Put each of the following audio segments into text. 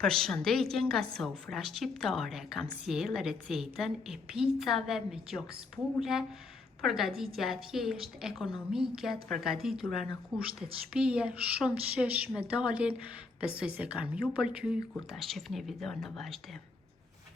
Përshëndetje nga sofra shqiptare, kam sjell recetën e picave me gjoks pule, përgatitja e thjesht, ekonomike, të përgatitura në kushtet shtëpie, shumë të shishme dalin, besoj se kam ju pëlqy kur ta shihni videon në vazhdim.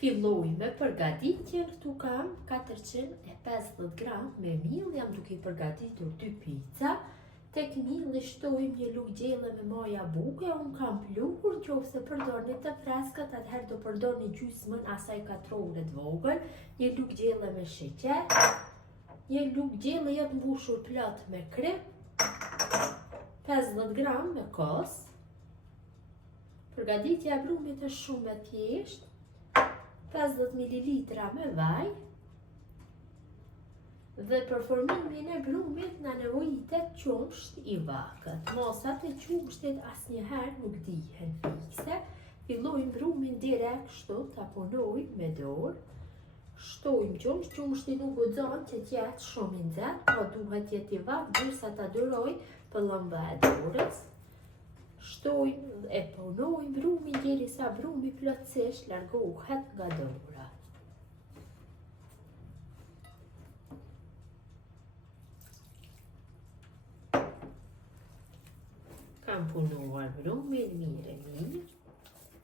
Filloj me përgatitjen, këtu kam 450 gram me miell, jam duke i përgatitur 2 pica. Tek mielli shtojmë një lugë gjelle me maja buke, unë kam pluhur, qofse përdorni të freskët, atëherë do përdorni gjysmën asaj katrore të vogël, një lugë gjelle me sheqer, një lugë gjelle jetë mbushur plot me krem, 50 gram me kos. Përgatitja e brumit është shumë e thjeshtë, 50 ml me vaj. Dhe për formimin e brumit na nevojitet qumsht i vakët. Mosat e qumshtit asnjëherë nuk dihen fikse. Fillojmë brumin direkt kështu, ta punojmë me dorë. Shtojmë qumsht, qumshti nuk guxon që t'jetë shumë i nxehtë, po duhet jetë i vakë derisa ta duroj pëllëmba e dorës. Shtojmë e punojmë brumin derisa brumi plotësisht largohet nga dora. Kam punuar brumin mirë,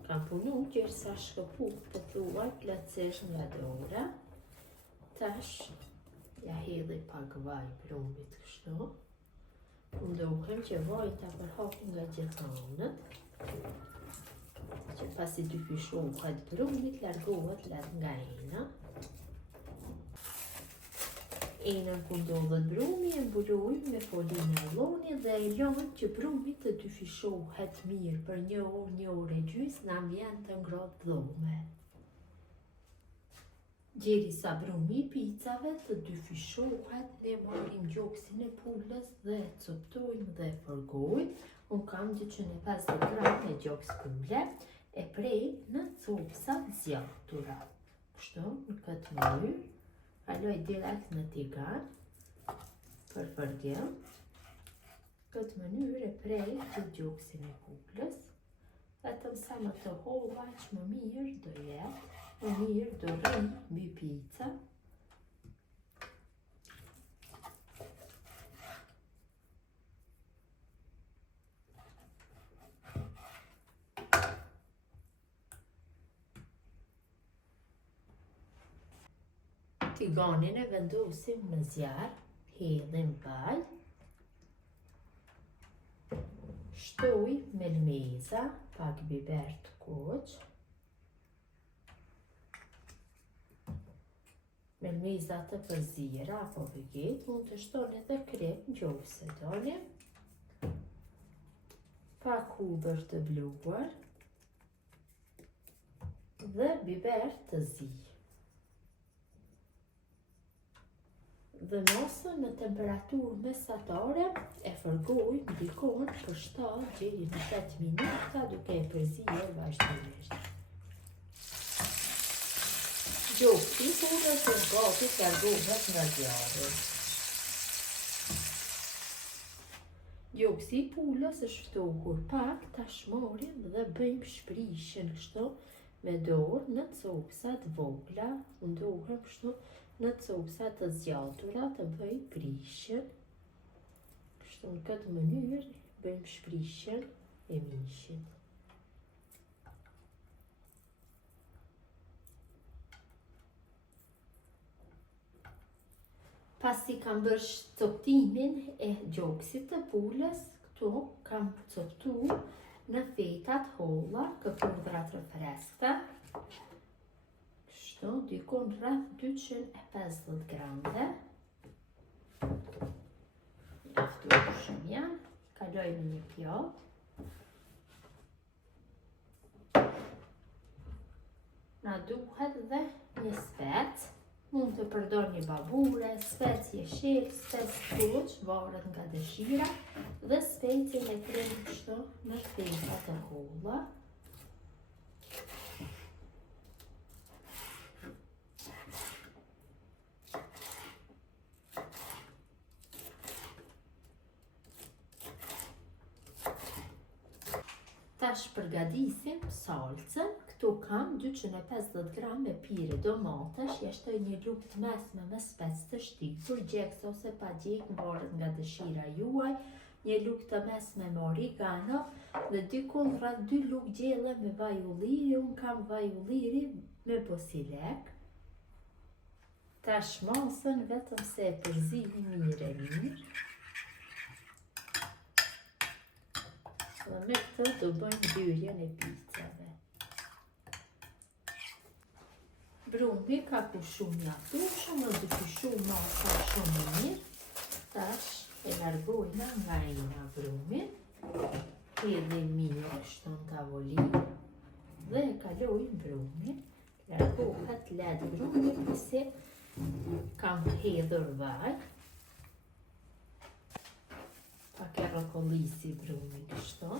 kam punu derisa shkëput të thuaj plotësisht nga dora. Tash ja hedhi pak vaj brumit kështu. Mundohem që vajin ta përhapin nga gjithë anët, që pasi dy fishohet brumit largohet nga ena. Enën ku ndodhet brumi e mbulojmë me folin nayloni dhe e lëmë që brumi të dyfishohet mirë për 1 orë e gjysmë në ambient të ngrohtë dhome. Derisa brumi i picave të dyfishohet, ne marrim gjoksin e pulës dhe e coptojmë dhe e forgojmë. Unë kam 250 gram me gjoks pule, e prej në copsa zjatura. Kështu, në këtë mënyrë. Kaloj direkt në tigan për fërgjell. Këtë mënyrë e prej të gjoksin e pulës. Vetëm sa më të holla që më mirë do jetë, më mirë do rri mbi pica. Tiganin e vendosim në zjarr, hedhim vaj, shtoj melmeza, pak biber të kuq, melmeza të përzira apo veget, mund të shtoni edhe krem nëse doni, pak hudhër të bluar dhe biber të zi. Dhe mosën në temperaturë mesatare e forgojmë dikon për 7 deri në 8 minuta duke e përzier vazhdimisht. Gjoksi i pulës është gati të largohet nga zjarri. Gjoksi i pulës është ftohur pak, tash marrim dhe bëjmë shprishjen kështu me dorë në copsa të vogla, mundohem kështu në copsa të zgjatura të bëj prishjen. Kështu në këtë mënyrë bëjmë shprishjen e mishit. Pasi kam bërë coptimin e gjoksit të pulës, këtu kam coptu në fetat holla, këpuntrat të freskëta. Dikon rreth 250 gramve. Mjaftueshëm janë. Kaloj në një pjatë. Na duhet dhe një spec. Mund të përdorni babure, spec jeshil, spec kuq, varet nga dëshira, dhe specin e krem kështu në fetat e holla. Tash përgatisim salcën. Këtu kam 250 gram e pire domatesh, ja shtoj një lugë të mesme me spec të shtypur, gjeks ose pa gjek, mbarët nga dëshira juaj, një lugë të mesme me origano dhe dikun rreth 2 lugë gjelle me vaj ulliri. Unë kam vaj ulliri me bosilek. Tash masën vetëm se e përzini mirë. Dhe me këtë do bëjmë byrjen e picave. Brumi ka kushu mjaftueshëm dhe do kushu masa shumë mirë. Tash e largojna nga ina brumin, hedhim mirë kështu në tavolinë dhe e kalojmë brumin. Largohet let brumi pse kam hedhur vaj. Pak e rrokollisi brumi kështu.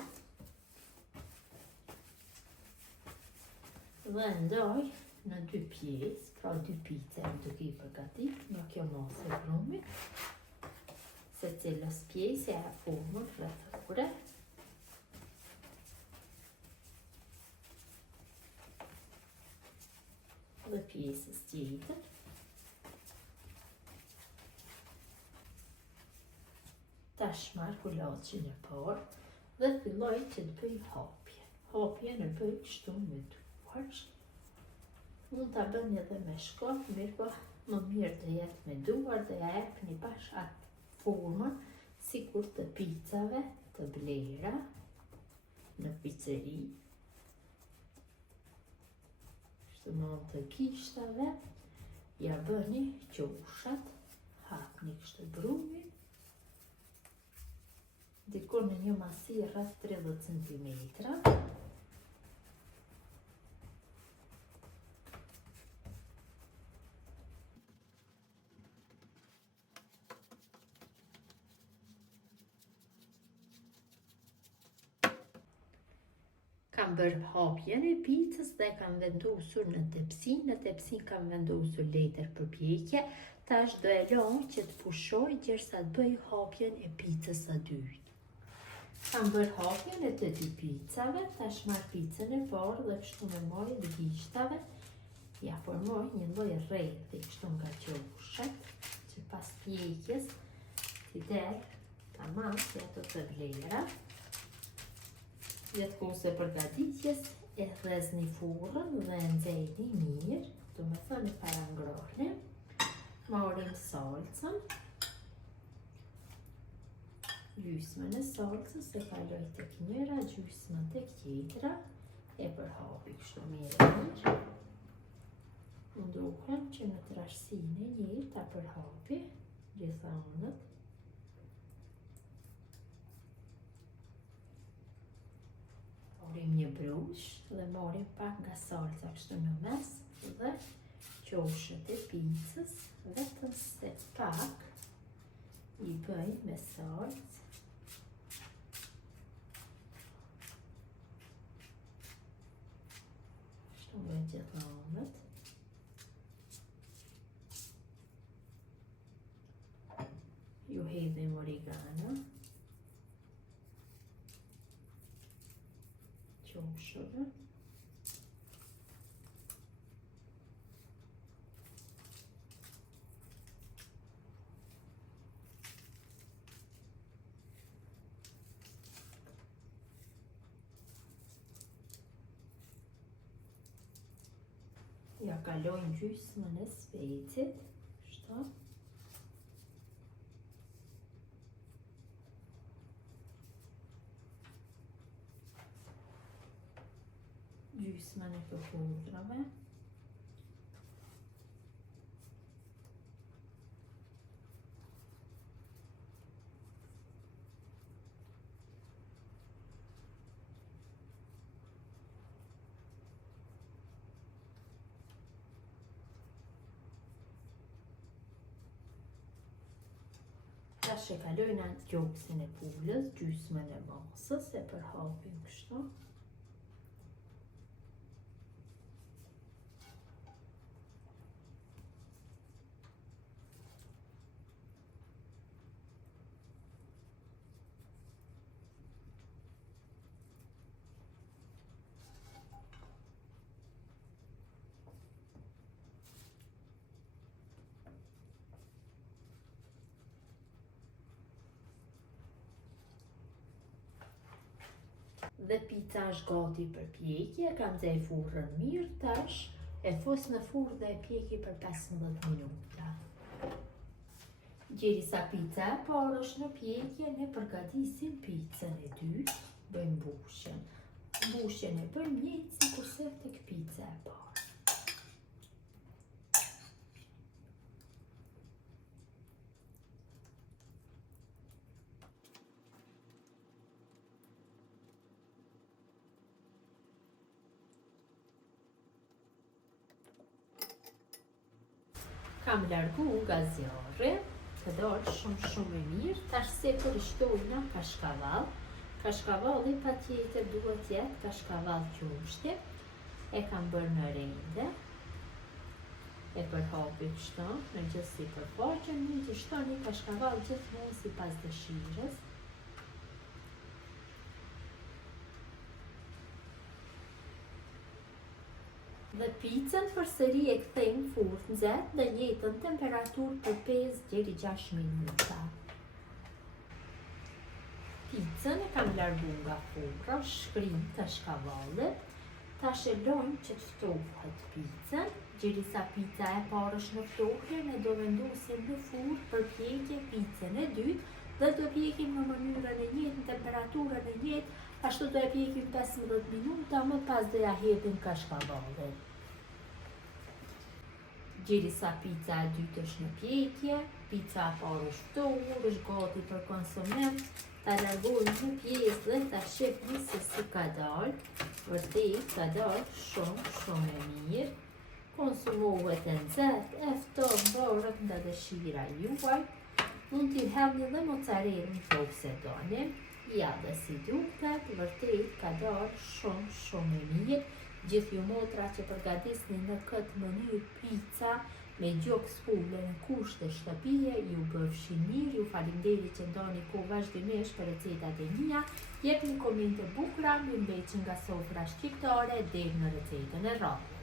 Dhe ndoj në 2 pjesë, pra 2 pice duke i përgatit nga kjo masë e brumit. Se cilës pjesë e formën rrethore. Dhe pjesës tjetër. Tash marr kulaçin e parë dhe filloj që të bëj hapjen. Hapjen e bëj kështu me duar. Mund ta bëni edhe me shkop, mirë po më mirë të jetë me duar dhe ja jepni bash atë formën sikur të picave të blera në pizzeri. Kështu në të kishtave, ja bëni qoshat, hapni kështu brumin, dikon në një masi rreth 30 cm. Kam bërë hapjen e picës dhe kam vendosur në tepsin. Në tepsin kam vendosur letër për pjekje. Tash do e lëm që të pushoj derisa të bëj hapjen e picës së dytë. Kam bërë hapjen e të 2 picave. Tash marr picën e parë dhe kështu me majë dhe gishtave ja formoj një lloj rrethi kështu nga qoshat, që pas pjekjes t'i del tamam si ato të vlera. Gjatë kohës së përgatitjes e rrezni furrën dhe e nxehni mirë, do me thënë para ngrohni. Marrim salcën, gjysmën e salcës e kaloj tek njëra, gjysmën tek tjetra, e përhapi kështu mirë. Nduhem që në trashësinë e njëjtë ta përhapi gjitha anët. Marrim një brush dhe marrim pak nga salca kështu në mes dhe qoshët e picës, vetëm se pak i bëjmë me salcë. Kështu me gjitha anët. Ju hedhim origano. Qoshëve. Ja kalojnë gjysmën e specit, kështu. Gjysmën e këpudrave. Tash e kalojnë atë gjoksin e pulës, gjysmën e masës, e përhapim kështu. Dhe pica është gati për pjekje, kam nxej furrën mirë tash, e fus në furrë dhe e pjeki për 15 minuta. Derisa pica e parë është në pjekje, ne përgatisim picën e dytë, bëjmë mbushjen. Mbushjen e bëjmë njëjtë sikurse tek pica e parë. Kam largu nga zjarri, të dalë shumë e mirë, tash se përshtojna kashkavall. Kashkavalli patjetër duhet jetë kashkavall qumshti. E kam bërë në rende, e përhapi kështu, në gjithë si përfaqen, një të shtoni kashkavall gjithmonë sipas dëshirës. Dhe picën përsëri e kthejmë furrë të nxehtë në njëjtën temperaturë për 5 deri 6 minuta. Picën e kam largu nga furra, shkrim kashkavallit. Tash e lojmë që të ftohet picën. Derisa pica e parë është në ftohje, ne do vendosim në furrë për pjekje picën e dytë dhe do pjekim në mënyrën e njëjtë, në temperaturën e njëjtë, ashtu do e pjekim 15 minuta, më pas do ja hedhim kashkavallin. Derisa pica e dytë është në pjekje, pica e parë është ftohur, është gati për konsumim, ta largojmë në pjesë dhe ta shihni se si ka dalë. Vërtet ka dalë shumë e mirë. Konsumohet e nxehtë, e ftohtë, varet nga dëshira juaj. Mund t'i hedhni dhe mozzarellën nëse doni. Ja dhe si duket, vërtet ka dalë shumë e mirë. Gjithë ju motra që përgatisni në këtë mënyrë pica me gjokë spule në kushte shtëpie, ju bëfshin mirë, ju faleminderit që ndoni kohë vazhdimisht për recetat e mia. Jepni komente bukura, më mbeqin nga sofra shqiptare deri në recetën e radhës.